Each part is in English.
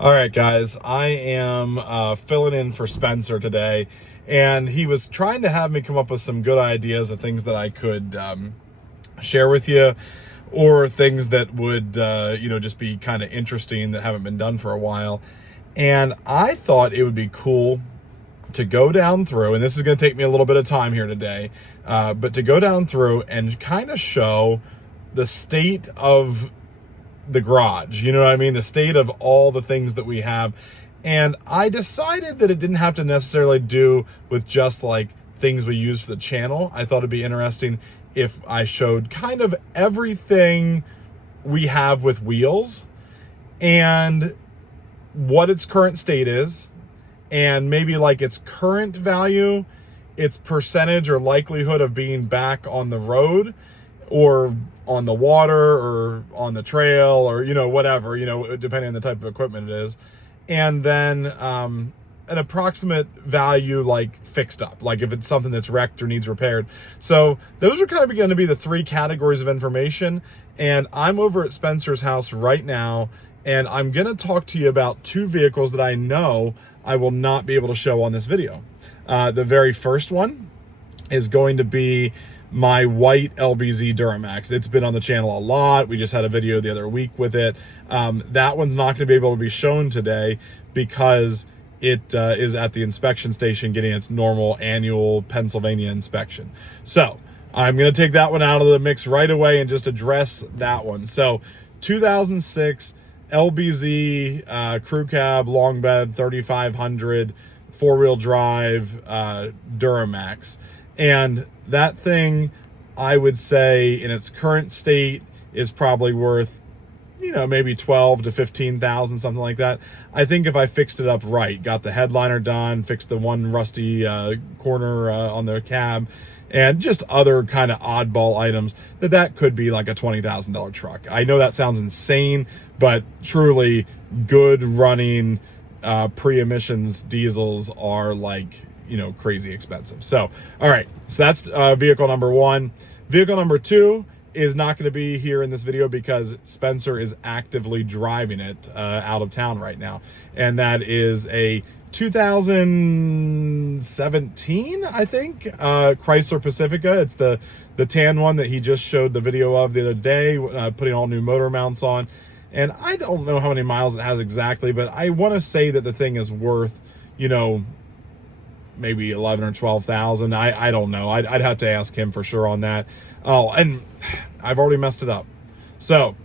All right, guys, I am filling in for Spencer today, and he was trying to have me come up with some good ideas of things that I could share with you, or things that would, just be kind of interesting that haven't been done for a while. And I thought it would be cool to go down through, and this is going to take me a little bit of time here today, but to go down through and kind of show the state of the garage, you know what I mean? The state of all the things that we have. And I decided that it didn't have to necessarily do with just like things we use for the channel. I thought it'd be interesting if I showed kind of everything we have with wheels and what its current state is, and maybe like its current value, its percentage or likelihood of being back on the road or on the water or on the trail, or whatever, depending on the type of equipment it is. And then an approximate value, like fixed up, like if it's something that's wrecked or needs repaired. So those are kind of going to be the three categories of information. And I'm over at Spencer's house right now, and I'm going to talk to you about two vehicles that I know I will not be able to show on this video. The very first one is going to be my white LBZ Duramax. It's been on the channel a lot. We just had a video the other week with it. That one's not going to be able to be shown today because it is at the inspection station getting its normal annual Pennsylvania inspection. So I'm going to take that one out of the mix right away and just address that one. So 2006 LBZ crew cab long bed 3500 four-wheel drive Duramax. And that thing, I would say in its current state is probably worth, maybe 12 to 15,000, something like that. I think if I fixed it up right, got the headliner done, fixed the one rusty corner on the cab, and just other kind of oddball items, that could be like a $20,000 truck. I know that sounds insane, but truly good running pre-emissions diesels are like, crazy expensive. So, all right, so that's vehicle number one. Vehicle number two is not going to be here in this video because Spencer is actively driving it out of town right now. And that is a 2017, I think, Chrysler Pacifica. It's the tan one that he just showed the video of the other day, putting all new motor mounts on. And I don't know how many miles it has exactly, but I want to say that the thing is worth, maybe 11 or 12,000. I don't know. I'd have to ask him for sure on that. Oh, and I've already messed it up. So,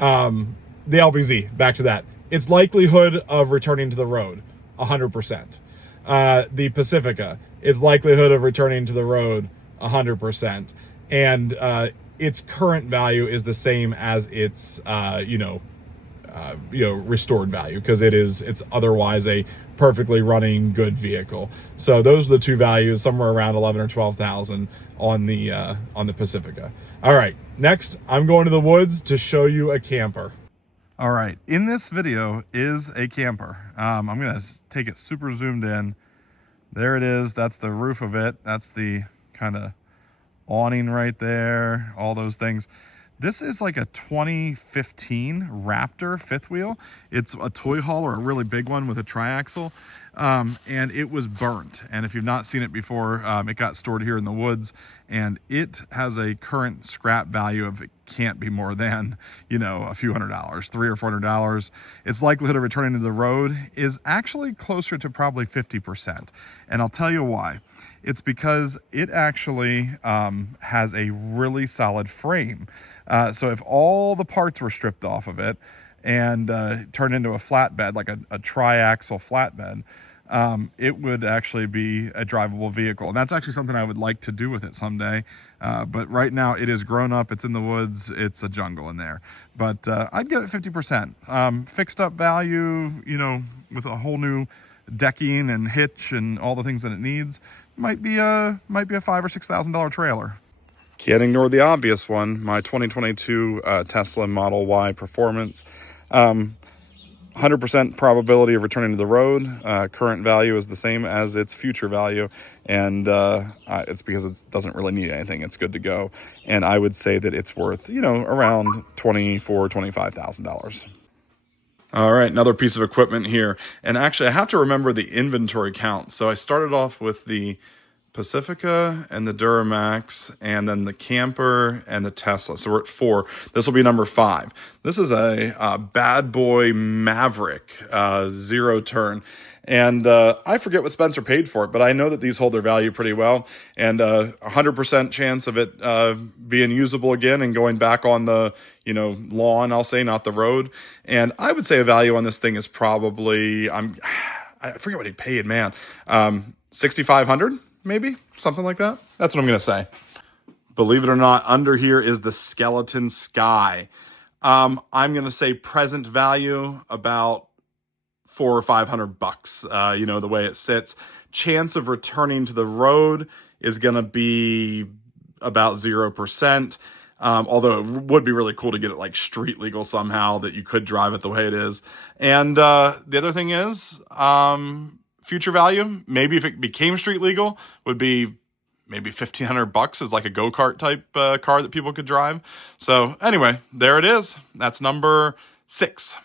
the LBZ, back to that. Its likelihood of returning to the road, 100%. The Pacifica, its likelihood of returning to the road, 100%. And its current value is the same as its, restored value, because it's otherwise a perfectly running good vehicle. So those are the two values, somewhere around 11 or 12,000 on the Pacifica. All right, next I'm going to the woods to show you a camper. All right, in this video is a camper. I'm gonna take it super zoomed in. There it is. That's the roof of it. That's the kind of awning right there, all those things. This is like a 2015 Raptor fifth wheel. It's a toy hauler, a really big one with a triaxle, and it was burnt. And if you've not seen it before, it got stored here in the woods, and it has a current scrap value of, it can't be more than, a few $100, $300 or $400. Its likelihood of returning to the road is actually closer to probably 50%. And I'll tell you why. It's because it actually has a really solid frame. So if all the parts were stripped off of it and turned into a flatbed, like a triaxle flatbed, it would actually be a drivable vehicle. And that's actually something I would like to do with it someday. But right now it is grown up, it's in the woods, it's a jungle in there. But I'd give it 50%. Fixed up value, with a whole new decking and hitch and all the things that it needs, might be a $5,000 or $6,000 trailer. Can't ignore the obvious one, my 2022 Tesla Model Y Performance. 100% probability of returning to the road. Current value is the same as its future value, and it's because it doesn't really need anything. It's good to go, and I would say that it's worth, around $24,000, $25,000. All right, another piece of equipment here. And actually, I have to remember the inventory count. So I started off with the Pacifica and the Duramax, and then the camper and the Tesla. So we're at 4. This will be number 5. This is a bad boy Maverick, 0 turn. And I forget what Spencer paid for it, but I know that these hold their value pretty well. And 100% chance of it being usable again and going back on the lawn, I'll say, not the road. And I would say a value on this thing is probably I forget what he paid, man. 6,500, maybe something like that. That's what I'm gonna say. Believe it or not, under here is the Skeleton Sky. I'm gonna say present value about $400 or $500. The way it sits. Chance of returning to the road is gonna be about 0%. Although it would be really cool to get it like street legal somehow, that you could drive it the way it is. And the other thing is, future value, maybe if it became street legal, would be maybe $1,500 as like a go-kart type car that people could drive. So anyway, there it is. That's number 6.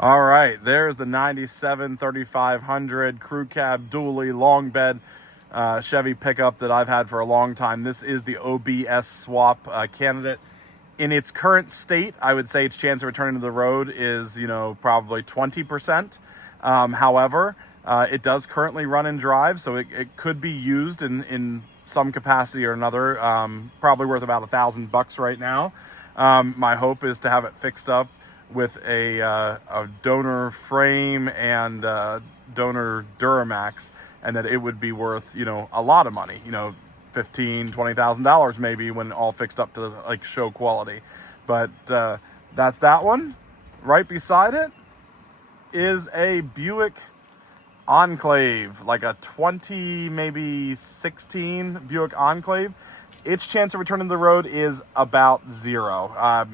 All right, there's the 97 3500 crew cab dually long bed Chevy pickup that I've had for a long time. This is the OBS swap candidate. In its current state, I would say its chance of returning to the road is, probably 20%. However, it does currently run and drive, so it could be used in some capacity or another. Probably worth about $1,000 right now. My hope is to have it fixed up with a donor frame and donor Duramax, and that it would be worth, a lot of money, $15,000, $20,000 maybe, when all fixed up to like show quality. But that's that one. Right beside it is a Buick Enclave, like a 20, maybe 16 Buick Enclave. Its chance of returning to the road is about 0.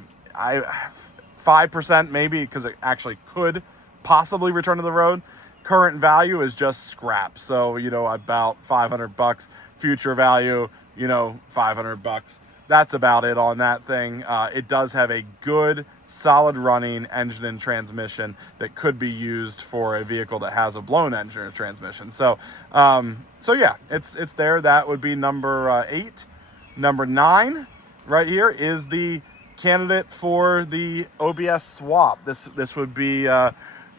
5% maybe, because it actually could possibly return to the road. Current value is just scrap, so about $500. Future value, $500. That's about it on that thing. It does have a good, solid running engine and transmission that could be used for a vehicle that has a blown engine or transmission. So yeah, it's there. That would be number 8. Number 9 right here is the candidate for the OBS swap. This would be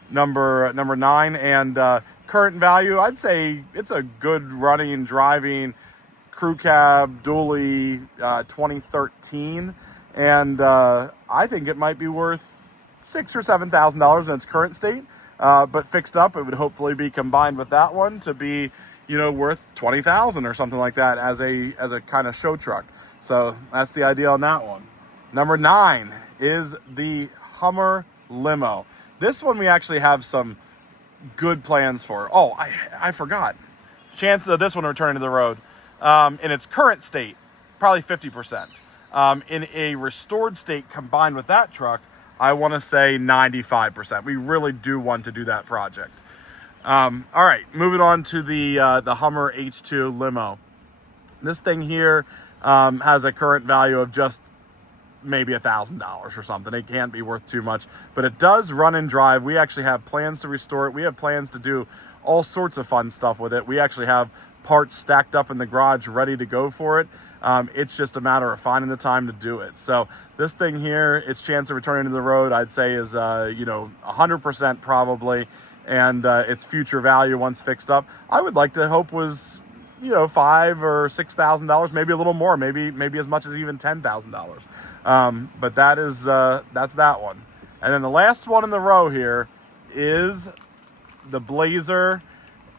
number 9, and current value, I'd say it's a good running, driving crew cab dually 2013, and I think it might be worth $6,000 or $7,000 in its current state, but fixed up, it would hopefully be combined with that one to be worth $20,000 or something like that as a kind of show truck. So that's the idea on that one. Number 9 is the Hummer limo. This one we actually have some good plans for. Oh, I forgot. Chances of this one returning to the road, in its current state, probably 50%. In a restored state combined with that truck, I want to say 95%. We really do want to do that project. All right, moving on to the Hummer H2 limo. This thing here has a current value of just maybe $1,000 or something. It can't be worth too much, but it does run and drive. We actually have plans to restore it. We have plans to do all sorts of fun stuff with it. We actually have parts stacked up in the garage ready to go for it. It's just a matter of finding the time to do it. So this thing here, its chance of returning to the road, I'd say is 100% probably, and its future value once fixed up, I would like to hope was $5,000 or $6,000, maybe a little more, maybe as much as even $10,000. But that's that one. And then the last one in the row here is the Blazer,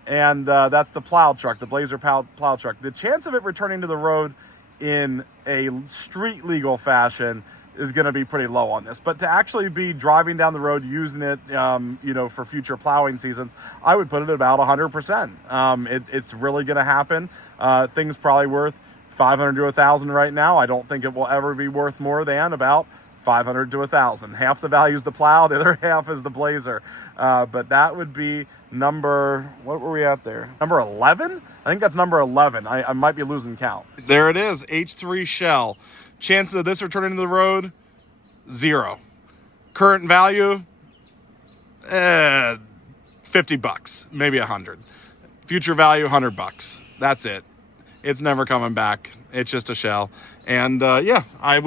and that's the plow truck, the Blazer plow truck. The chance of it returning to the road in a street legal fashion is going to be pretty low on this. But to actually be driving down the road using it, for future plowing seasons, I would put it at about 100%. It's really going to happen. Things probably worth $500 to $1,000 right now. I don't think it will ever be worth more than about $500 to $1,000. Half the value is the plow, the other half is the Blazer. But that would be what were we at there? Number 11? I think that's number 11. I might be losing count. There it is, H3 Shell. Chances of this returning to the road, 0. Current value, 50 bucks, maybe 100. Future value, 100 bucks. That's it. It's never coming back. It's just a shell. And yeah, I'd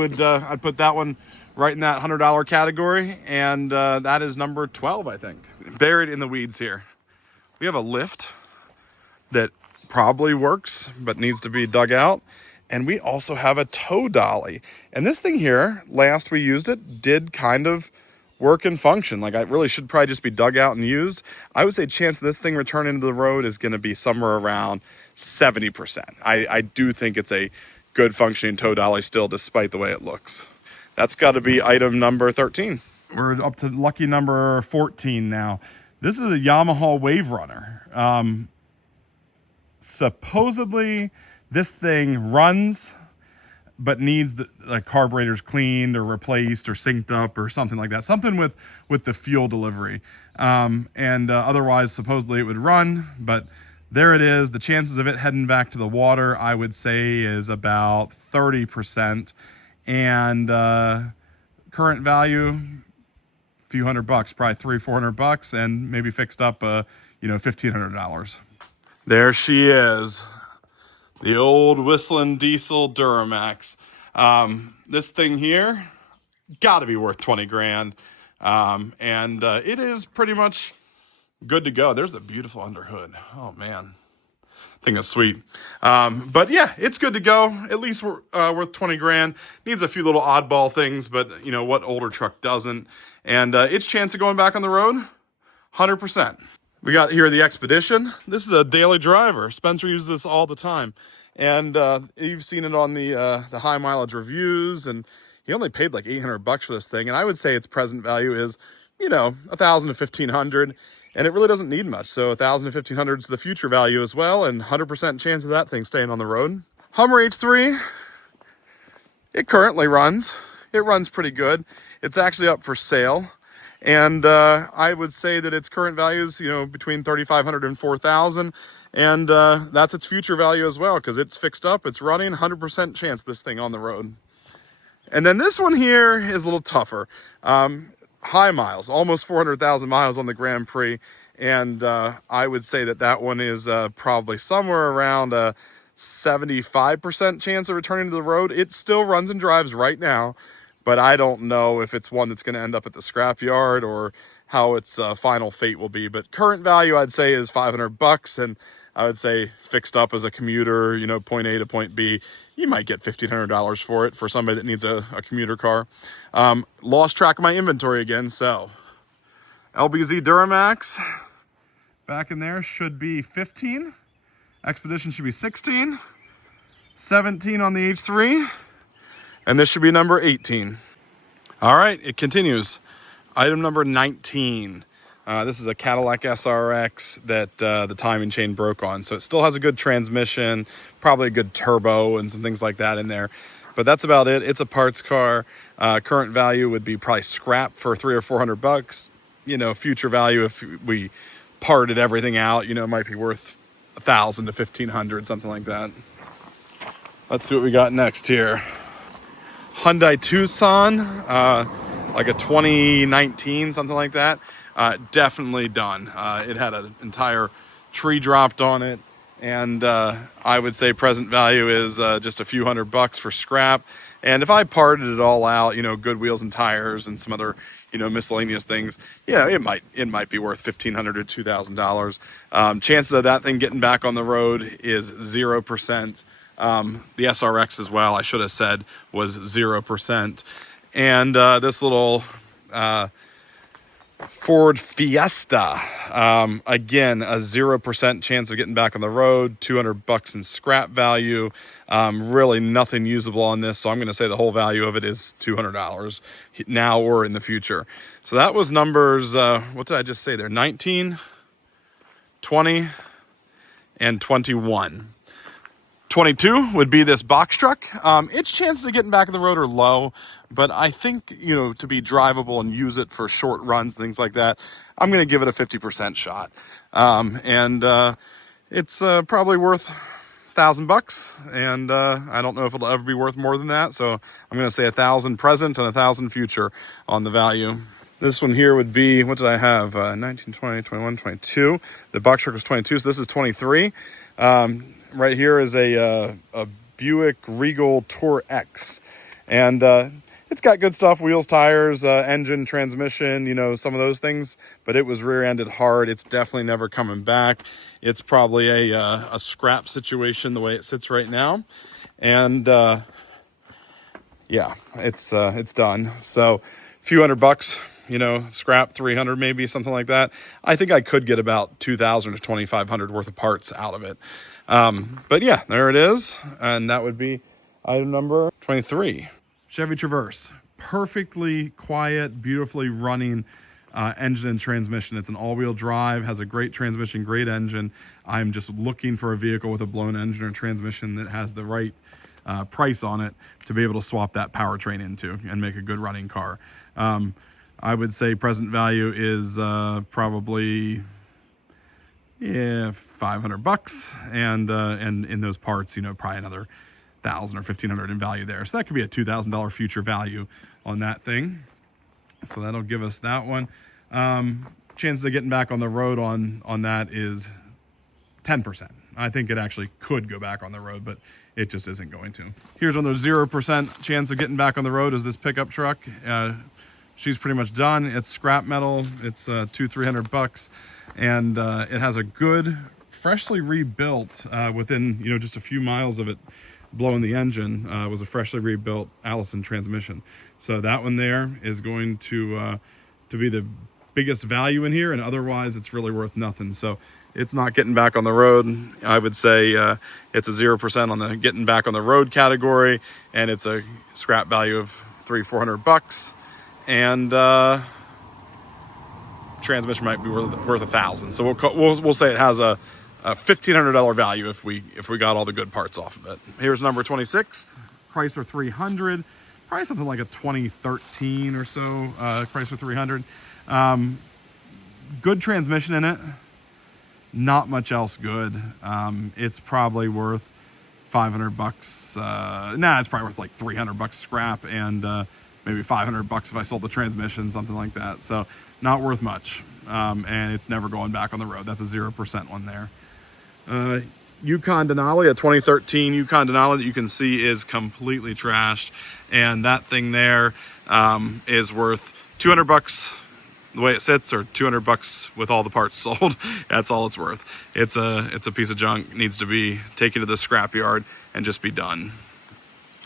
put that one right in that $100 category. And that is number 12, I think. Buried in the weeds here, we have a lift that probably works, but needs to be dug out. And we also have a tow dolly. And this thing here, last we used it, did kind of work and function. Like, I really should probably just be dug out and used. I would say chance of this thing returning to the road is going to be somewhere around 70%. I do think it's a good functioning tow dolly still, despite the way it looks. That's got to be item number 13. We're up to lucky number 14 now. This is a Yamaha Wave Runner. Supposedly this thing runs, but needs the carburetors cleaned or replaced or synced up or something like that. Something with the fuel delivery. Otherwise, supposedly it would run, but there it is. The chances of it heading back to the water, I would say, is about 30%. And current value, a few $100, probably $300-400, and maybe fixed up, $1,500. There she is. The old whistling diesel Duramax. This thing here, gotta be worth 20 grand. It is pretty much good to go. There's the beautiful underhood. Oh man, thing is sweet. But yeah, it's good to go. At least worth 20 grand. Needs a few little oddball things, but you know what older truck doesn't. And its chance of going back on the road, 100%. We got here the Expedition. This is a daily driver. Spencer uses this all the time. And you've seen it on the high mileage reviews, and he only paid like $800 for this thing. And I would say its present value is, $1,000 to $1,500, and it really doesn't need much. So $1,000 to $1,500 is the future value as well, and 100% chance of that thing staying on the road. Hummer H3, it currently runs. It runs pretty good. It's actually up for sale. And I would say that its current value is, between $3,500 and $4,000. And that's its future value as well, because it's fixed up, it's running, 100% chance this thing on the road. And then this one here is a little tougher. High miles, almost 400,000 miles on the Grand Prix. And I would say that one is probably somewhere around a 75% chance of returning to the road. It still runs and drives right now, but I don't know if it's one that's going to end up at the scrapyard or how its final fate will be. But current value, I'd say, is $500, and I would say fixed up as a commuter, point A to point B, you might get $1,500 for it for somebody that needs a commuter car. Lost track of my inventory again, so LBZ Duramax back in there should be 15. Expedition should be 16. 17 on the H3. And this should be number 18. All right, it continues. Item number 19. This is a Cadillac SRX that the timing chain broke on. So it still has a good transmission, probably a good turbo and some things like that in there. But that's about it. It's a parts car. Current value would be probably scrap for $300 or $400. Future value, if we parted everything out, it might be worth $1,000 to $1,500, something like that. Let's see what we got next here. Hyundai Tucson, like a 2019, something like that. Definitely done. It had an entire tree dropped on it, and I would say present value is just a few $100 for scrap. And if I parted it all out, good wheels and tires and some other, miscellaneous things, it might be worth $1,500 to $2,000. Chances of that thing getting back on the road is 0%. The SRX as well, I should have said, was 0%. And this little Ford Fiesta, again, a 0% chance of getting back on the road, $200 in scrap value. Really nothing usable on this, so I'm going to say the whole value of it is $200 now or in the future. So that was numbers, what did I just say there? 19, 20, and 21. 22 would be this box truck. Its chances of getting back on the road are low, but I think, to be drivable and use it for short runs, things like that, I'm going to give it a 50% shot. It's probably worth $1,000, and I don't know if it'll ever be worth more than that, so I'm going to say 1,000 present and 1,000 future on the value. This one here would be, what did I have? 19, 20, 21, 22. The box truck was 22, so this is 23. Right here is a Buick Regal Tour X. And it's got good stuff, wheels, tires, engine, transmission, you know, some of those things. But it was rear-ended hard. It's definitely never coming back. It's probably a scrap situation the way it sits right now. And yeah, it's done. So a few $100, you know, scrap 300 maybe, something like that. I think I could get about 2,000 to 2,500 worth of parts out of it. But yeah, there it is. And that would be item number 23. Chevy Traverse, perfectly quiet, beautifully running engine and transmission. It's an all-wheel drive, has a great transmission, great engine. I'm just looking for a vehicle with a blown engine or transmission that has the right price on it to be able to swap that powertrain into and make a good running car. I would say present value is probably $500, and in those parts, you know, probably another 1,000 or 1,500 in value there. So that could be a $2,000 future value on that thing. So that'll give us that one. Chances of getting back on the road on that is 10%. I think it actually could go back on the road, but it just isn't going to. Here's another 0% chance of getting back on the road is this pickup truck. She's pretty much done. It's scrap metal. It's $200-300, and it has a good, freshly rebuilt, within, you know, just a few miles of it blowing the engine, was a freshly rebuilt Allison transmission. So that one there is going to be the biggest value in here, and otherwise it's really worth nothing. So it's not getting back on the road. I would say it's a 0% on the getting back on the road category, and it's a scrap value of $300-400, and transmission might be worth 1,000. So we'll say it has a $1,500 value if we got all the good parts off of it. Here's number 26, Chrysler 300, probably something like a 2013 or so Chrysler 300. Good transmission in it. Not much else good. It's probably worth $500. It's probably worth like $300 scrap, and maybe $500 if I sold the transmission, something like that. So not worth much. And it's never going back on the road. That's a 0% one there. Yukon Denali, a 2013 Yukon Denali that you can see is completely trashed, and that thing there is worth $200 the way it sits, or $200 with all the parts sold. That's all it's worth. It's a piece of junk. It needs to be taken to the scrap yard and just be done.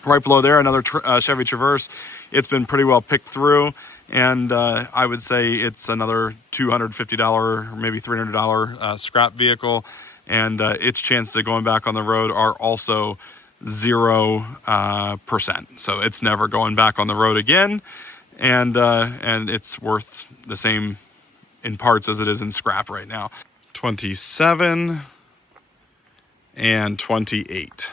Right below there, another Chevy Traverse. It's been pretty well picked through, and I would say it's another $250 or maybe $300 scrap vehicle, and its chances of going back on the road are also 0%. So it's never going back on the road again, and it's worth the same in parts as it is in scrap right now. 27 and 28.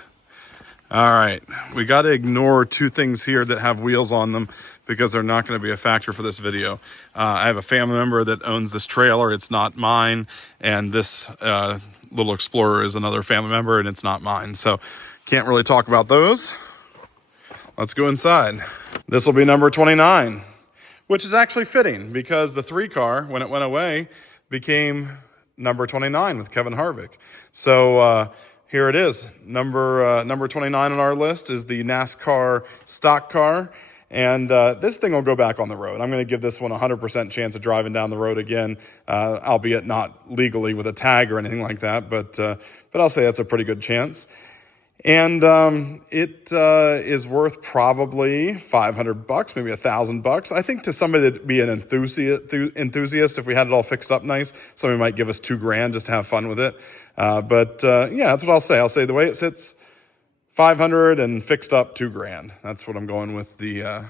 All right, we got to ignore two things here that have wheels on them because they're not going to be a factor for this video. I have a family member that owns this trailer. It's not mine, and this little Explorer is another family member, and it's not mine. So can't really talk about those. Let's go inside. This will be number 29, which is actually fitting because the 3 car, when it went away, became number 29 with Kevin Harvick. So here it is. Number 29 on our list is the NASCAR stock car. And this thing will go back on the road. I'm going to give this one a 100% chance of driving down the road again, albeit not legally with a tag or anything like that. But I'll say that's a pretty good chance. And it is worth probably $500, maybe $1,000. I think to somebody that'd be an enthusiast, if we had it all fixed up nice, somebody might give us $2,000 just to have fun with it. Yeah, that's what I'll say. I'll say the way it sits, $500, and fixed up $2,000. That's what I'm going with the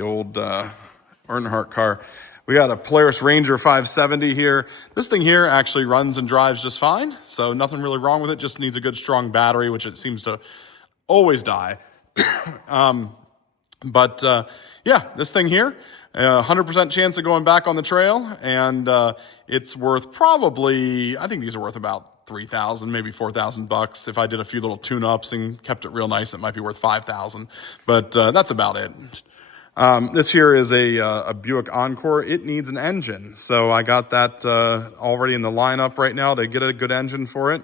old Earnhardt car. We got a Polaris Ranger 570 here. This thing here actually runs and drives just fine, so nothing really wrong with it. Just needs a good strong battery, which it seems to always die. Yeah, this thing here, 100% chance of going back on the trail, and it's worth probably, I think these are worth about $3,000, maybe $4,000. If I did a few little tune-ups and kept it real nice, it might be worth $5,000. But that's about it. This here is a Buick Encore. It needs an engine, so I got that already in the lineup right now to get a good engine for it.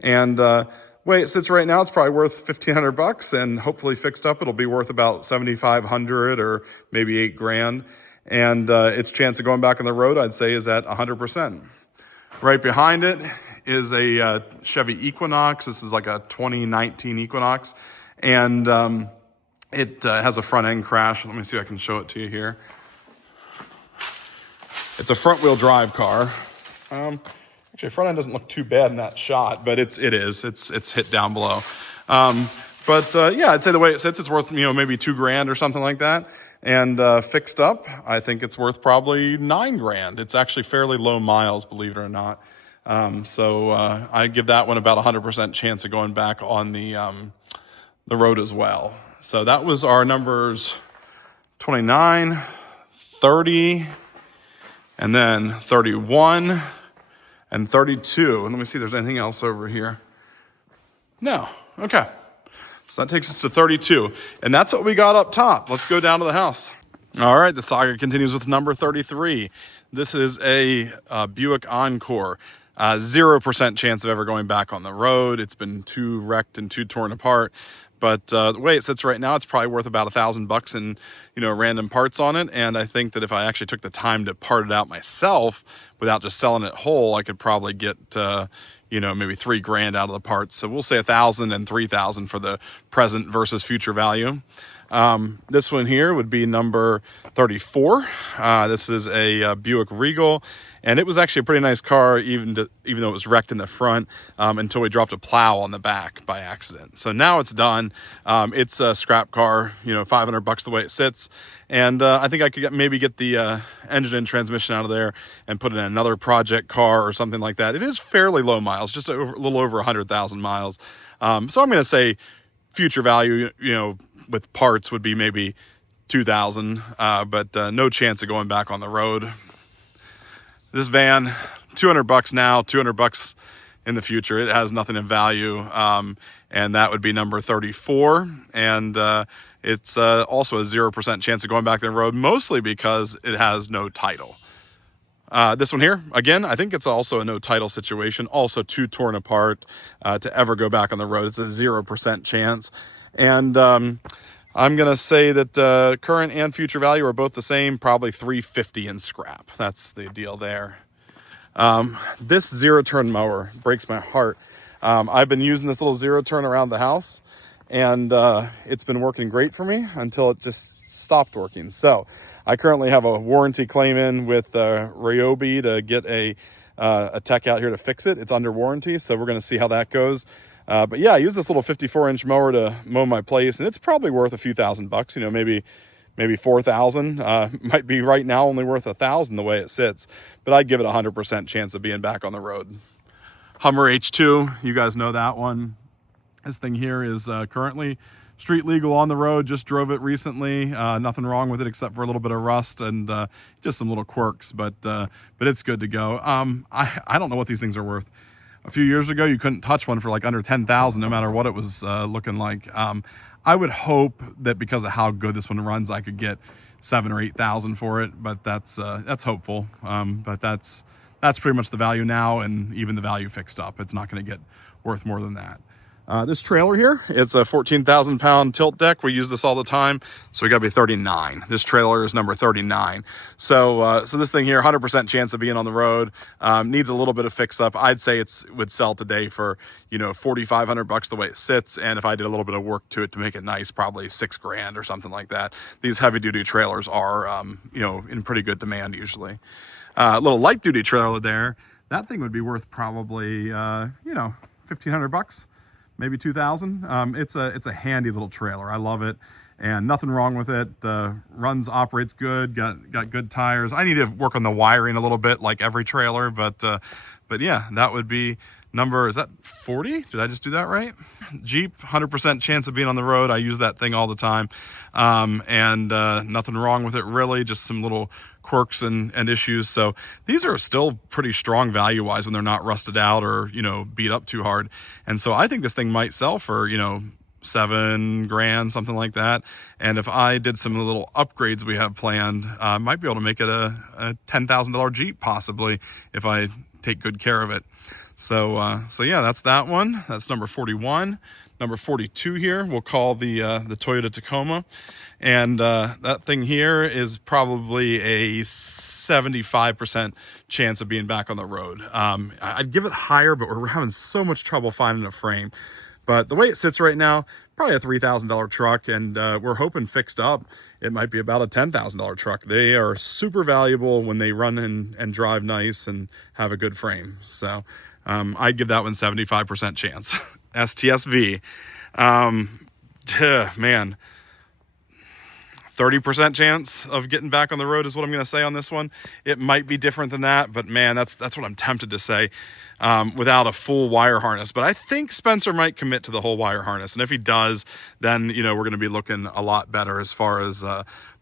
And way it sits right now, it's probably worth $1,500, and hopefully fixed up, it'll be worth about $7,500 or maybe $8,000. And its chance of going back on the road, I'd say, is at 100%. Right behind it is a Chevy Equinox. This is like a 2019 Equinox, and it has a front end crash. Let me see if I can show it to you here. It's a front wheel drive car. Actually, front end doesn't look too bad in that shot, but it's hit down below. Yeah, I'd say the way it sits, it's worth, maybe $2,000 or something like that. And fixed up, I think it's worth probably $9,000. It's actually fairly low miles, believe it or not. I give that one about 100% chance of going back on the road as well. So that was our numbers 29, 30, and then 31 and 32. And let me see if there's anything else over here. No. Okay. So that takes us to 32. And that's what we got up top. Let's go down to the house. All right. The saga continues with number 33. This is a Buick Encore. 0% chance of ever going back on the road. It's been too wrecked and too torn apart. But the way it sits right now, it's probably worth about $1,000 in, random parts on it. And I think that if I actually took the time to part it out myself without just selling it whole, I could probably get, maybe $3,000 out of the parts. So we'll say $1,000 and $3,000 for the present versus future value. This one here would be number 34. This is a Buick Regal, and it was actually a pretty nice car, even though it was wrecked in the front, until we dropped a plow on the back by accident. So now it's done. It's a scrap car, $500 the way it sits. And I think I could maybe get the engine and transmission out of there and put it in another project car or something like that. It is fairly low miles, just a little over 100,000 miles. So I'm going to say future value, with parts would be maybe $2,000, but no chance of going back on the road. This van, $200 now, $200 in the future. It has nothing in value, and that would be number 34. And it's also a 0% chance of going back on the road, mostly because it has no title. This one here, again, I think it's also a no title situation, also too torn apart to ever go back on the road. It's a 0% chance. And I'm going to say that current and future value are both the same, probably $350 in scrap. That's the deal there. This zero-turn mower breaks my heart. I've been using this little zero-turn around the house, and it's been working great for me until it just stopped working. So I currently have a warranty claim in with Ryobi to get a tech out here to fix it. It's under warranty, so we're going to see how that goes. But yeah, I use this little 54-inch mower to mow my place, and it's probably worth a few $1,000, maybe 4,000. Might be right now only worth 1,000 the way it sits, but I'd give it a 100% chance of being back on the road. Hummer H2, you guys know that one. This thing here is currently street legal on the road. Just drove it recently. Nothing wrong with it except for a little bit of rust and just some little quirks, but it's good to go. I don't know what these things are worth. A few years ago, you couldn't touch one for like under 10,000, no matter what it was looking like. I would hope that because of how good this one runs, I could get 7,000 or 8,000 for it, but that's hopeful. But that's pretty much the value now, and even the value fixed up. It's not going to get worth more than that. This trailer here, it's a 14,000 pound tilt deck. We use this all the time. So we got to be 39. This trailer is number 39. So this thing here, 100% chance of being on the road, needs a little bit of fix up. I'd say it would sell today for, $4,500 the way it sits. And if I did a little bit of work to it to make it nice, probably $6,000 or something like that. These heavy duty trailers are, in pretty good demand usually. A little light duty trailer there. That thing would be worth probably, $1,500. Maybe 2,000. It's a handy little trailer. I love it, and nothing wrong with it. Operates good. Got good tires. I need to work on the wiring a little bit, like every trailer, but yeah, that would be number. Is that 40? Did I just do that right? Jeep, 100% chance of being on the road. I use that thing all the time, and nothing wrong with it really. Just some little quirks and issues. So these are still pretty strong value wise when they're not rusted out or, beat up too hard. And so I think this thing might sell for, $7,000, something like that. And if I did some little upgrades we have planned, I might be able to make it a $10,000 Jeep possibly if I take good care of it. So yeah, that's that one. That's number 41. Number 42 here, we'll call the Toyota Tacoma. And that thing here is probably a 75% chance of being back on the road. I'd give it higher, but we're having so much trouble finding a frame. But the way it sits right now, probably a $3,000 truck, and we're hoping fixed up, it might be about a $10,000 truck. They are super valuable when they run and drive nice and have a good frame. So I'd give that one 75% chance. STSV, man, 30% chance of getting back on the road is what I'm going to say on this one. It might be different than that, but man, that's what I'm tempted to say without a full wire harness. But I think Spencer might commit to the whole wire harness. And if he does, then, you know, we're going to be looking a lot better as far as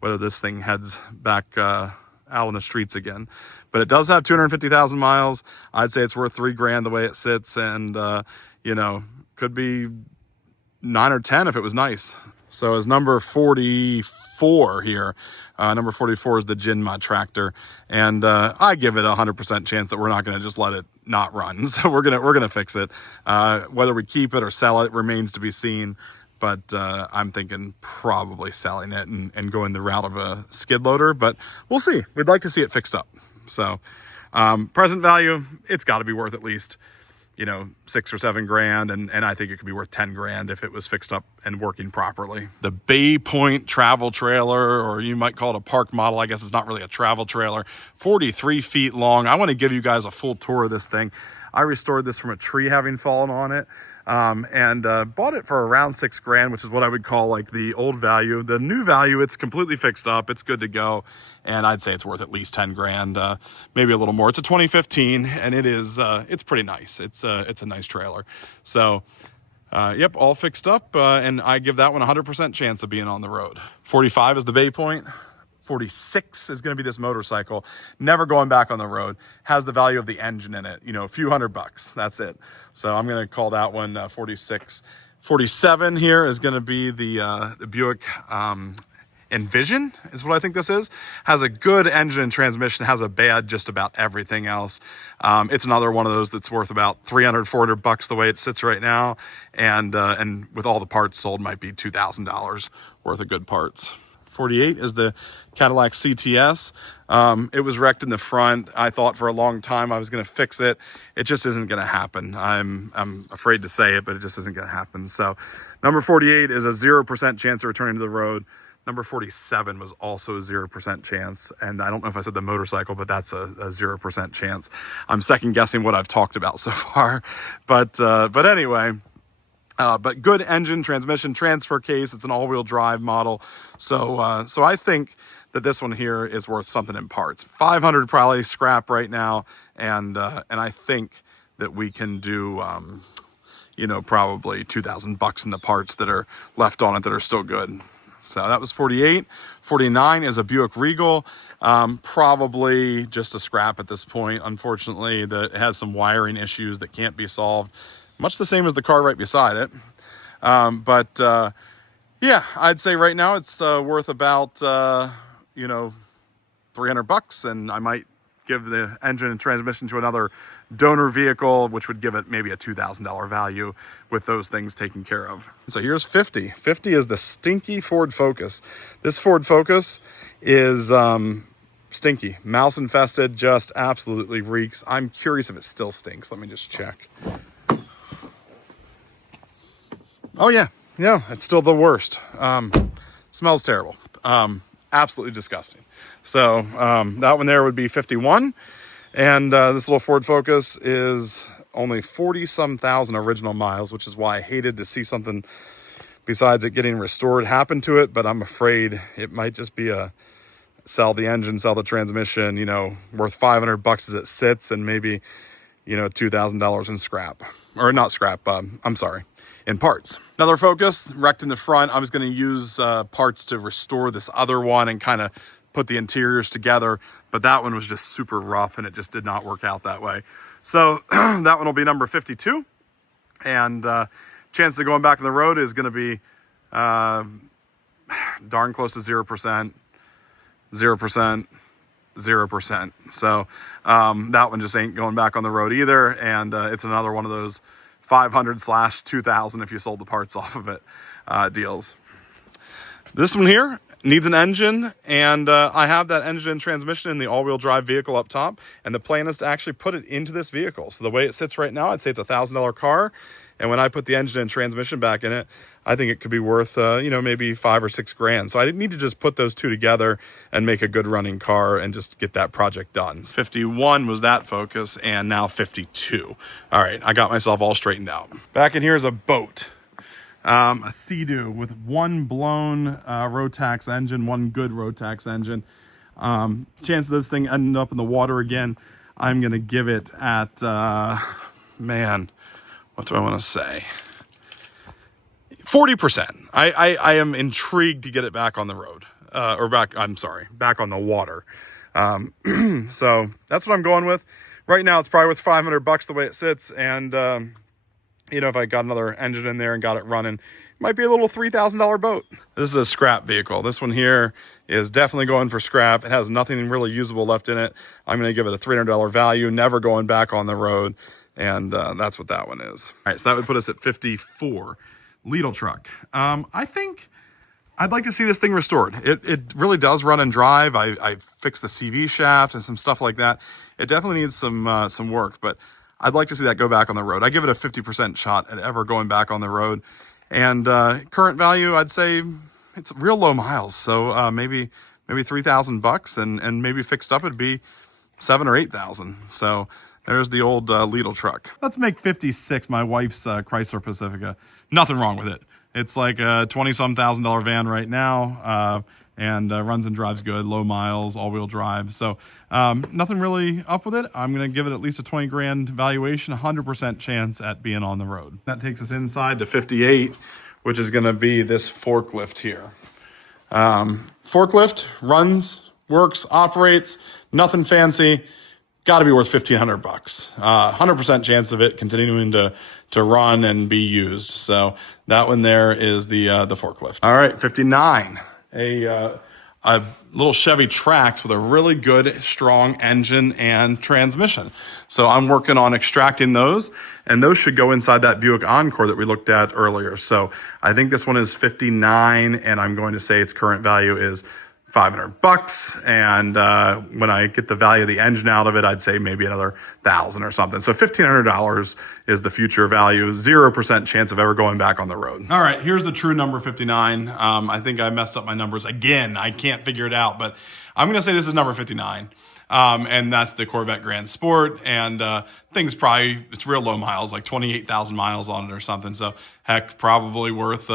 whether this thing heads back out on the streets again. But it does have 250,000 miles. I'd say it's worth $3,000 the way it sits. And, you know, could be 9 or 10 if it was nice. So as number 44 here, number 44 is the Jinma tractor, and I give it 100% chance that we're not going to just let it not run. So we're gonna fix it. Whether we keep it or sell it remains to be seen. But I'm thinking probably selling it and going the route of a skid loader. But we'll see. We'd like to see it fixed up. So present value, it's got to be worth at least, you know, $6,000 or $7,000, and I think it could be worth $10,000 if it was fixed up and working properly. The Bay Point travel trailer, or you might call it a park model. I guess it's not really a travel trailer. 43 feet long. I want to give you guys a full tour of this thing. I restored this from a tree having fallen on it, and bought it for around $6,000, which is what I would call like the old value. The new value, it's completely fixed up. It's good to go. And I'd say it's worth at least $10,000, maybe a little more. It's a 2015, and it is, it's pretty nice. It's a nice trailer. So, yep, all fixed up, and I give that one 100% chance of being on the road. 45 is the Bay Point. 46 is going to be this motorcycle, never going back on the road, has the value of the engine in it, you know, a few $100. That's it. So I'm going to call that one 46. 47 here is going to be the Buick Envision is what I think this is. Has a good engine and transmission, has a bad just about everything else. It's another one of those that's worth about $300, $400 the way it sits right now. And with all the parts sold, might be $2,000 worth of good parts. 48 is the Cadillac CTS. It was wrecked in the front. I thought for a long time I was going to fix it. It just isn't going to happen. I'm afraid to say it, but it just isn't going to happen. So number 48 is a 0% chance of returning to the road. Number 47 was also a 0% chance. And I don't know if I said the motorcycle, but that's a 0% chance. I'm second guessing what I've talked about so far. But anyway, but good engine, transmission, transfer case. It's an all-wheel drive model. So I think that this one here is worth something in parts. 500 probably scrap right now. And I think that we can do, you know, probably $2,000 in the parts that are left on it that are still good. So that was 48. 49 is a Buick Regal. Probably just a scrap at this point. Unfortunately, it has some wiring issues that can't be solved. Much the same as the car right beside it. Yeah, I'd say right now it's worth about, you know, $300, and I might give the engine and transmission to another donor vehicle, which would give it maybe a $2,000 value with those things taken care of. So here's 50. 50 is the stinky Ford Focus. This Ford Focus is stinky, mouse infested, just absolutely reeks. I'm curious if it still stinks. Let me just check. Oh yeah, it's still the worst. Smells terrible. Absolutely disgusting. So that one there would be 51. And this little Ford Focus is only 40-some thousand original miles, which is why I hated to see something besides it getting restored happen to it. But I'm afraid it might just be a sell the engine, sell the transmission, you know, worth $500 as it sits, and maybe, you know, $2,000 in scrap. Or not scrap, I'm sorry, in parts. Another Focus, wrecked in the front. I was going to use parts to restore this other one and kind of put the interiors together, but that one was just super rough and it just did not work out that way. So that one will be number 52. And chance of going back on the road is going to be darn close to 0%, 0%, 0%. So that one just ain't going back on the road either. And it's another one of those 500/2000 if you sold the parts off of it deals. This one here needs an engine, and I have that engine and transmission in the all-wheel drive vehicle up top, and the plan is to actually put it into this vehicle. So the way it sits right now, I'd say it's a $1,000 car, and when I put the engine and transmission back in it, I think it could be worth maybe $5 or $6 grand. So I need to just put those two together and make a good running car and just get that project done. 51 was that Focus, and now 52. All right, I got myself all straightened out. Back in here is a boat. A Sea-Doo with one blown Rotax engine, one good Rotax engine. Chance of this thing ending up in the water again, I'm going to give it at, man, what do I want to say? 40%. I am intrigued to get it back on the road, back on the water. So that's what I'm going with. Right now, it's probably worth $500 the way it sits, and if I got another engine in there and got it running, it might be a little $3,000 boat. This is a scrap vehicle. This one here is definitely going for scrap. It has nothing really usable left in it. I'm going to give it a $300 value, never going back on the road. And that's what that one is. All right, so that would put us at 54. Lidl truck. I think I'd like to see this thing restored. It really does run and drive. I fixed the CV shaft and some stuff like that. It definitely needs some work, but I'd like to see that go back on the road. I give it a 50% shot at ever going back on the road. And current value, I'd say it's real low miles. So maybe $3,000, and maybe fixed up it'd be 7,000 or 8,000. So there's the old Lidl truck. Let's make 56 my wife's Chrysler Pacifica. Nothing wrong with it. It's like a $20-some thousand van right now. And runs and drives good, low miles, all-wheel drive. So nothing really up with it. I'm going to give it at least a 20 grand valuation, 100% chance at being on the road. That takes us inside to 58, which is going to be this forklift here. Forklift runs, works, operates, nothing fancy. Got to be worth $1,500. 100% chance of it continuing to run and be used. So that one there is the forklift. All right, 59. A little Chevy Trax with a really good, strong engine and transmission. So I'm working on extracting those, and those should go inside that Buick Encore that we looked at earlier. So I think this one is 59, and I'm going to say its current value is $500. And when I get the value of the engine out of it, I'd say maybe another $1,000 or something. So $1,500 is the future value. 0% chance of ever going back on the road. All right, here's the true number 59. I think I messed up my numbers again. I can't figure it out, but I'm going to say this is number 59. And that's the Corvette Grand Sport. And thing's probably, it's real low miles, like 28,000 miles on it or something. So heck, probably worth,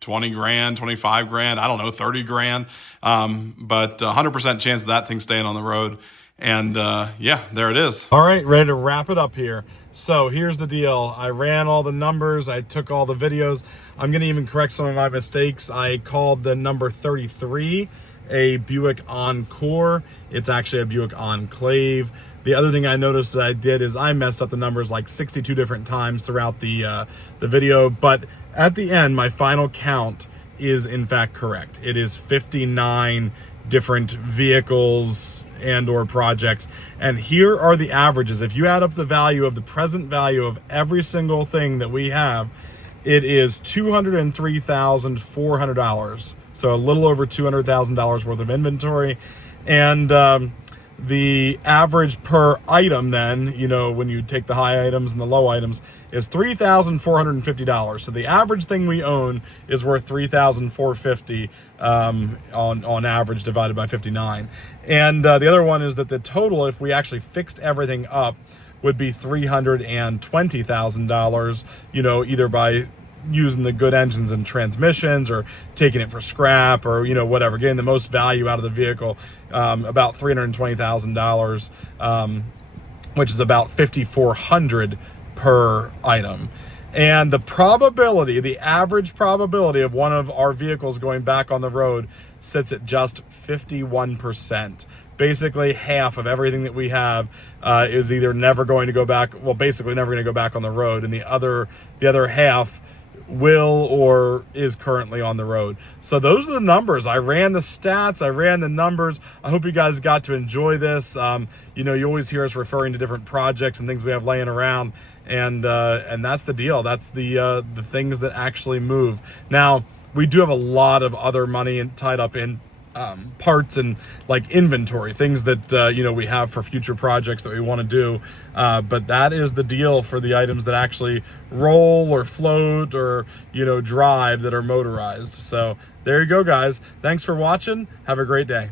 20 grand, 25 grand, I don't know, 30 grand. But 100% chance of that thing staying on the road. And yeah, there it is. All right, ready to wrap it up here. So here's the deal. I ran all the numbers. I took all the videos. I'm going to even correct some of my mistakes. I called the number 33 a Buick Encore. It's actually a Buick Enclave. The other thing I noticed that I did is I messed up the numbers like 62 different times throughout the video, but at the end, my final count is in fact correct. It is 59 different vehicles and or projects. And here are the averages. If you add up the value of the present value of every single thing that we have, it is $203,400. So a little over $200,000 worth of inventory. And the average per item then, when you take the high items and the low items, is $3,450. So the average thing we own is worth $3,450 on average divided by 59. And the other one is that the total, if we actually fixed everything up, would be $320,000, either by using the good engines and transmissions or taking it for scrap or whatever, getting the most value out of the vehicle, about $320,000, which is about $5,400 per item. And the average probability of one of our vehicles going back on the road sits at just 51%. basically half of everything that we have is either never going to go back, well, basically never going to go back on the road, and the other half will or is currently on the road. So those are the numbers. I ran the stats, I ran the numbers. I hope you guys got to enjoy this. You know, you always hear us referring to different projects and things we have laying around, and that's the deal. That's the things that actually move. Now, we do have a lot of other money tied up in parts and like inventory, things that you know, we have for future projects that we want to do, but that is the deal for the items that actually roll or float or, you know, drive, that are motorized. So there you go, guys. Thanks for watching. Have a great day.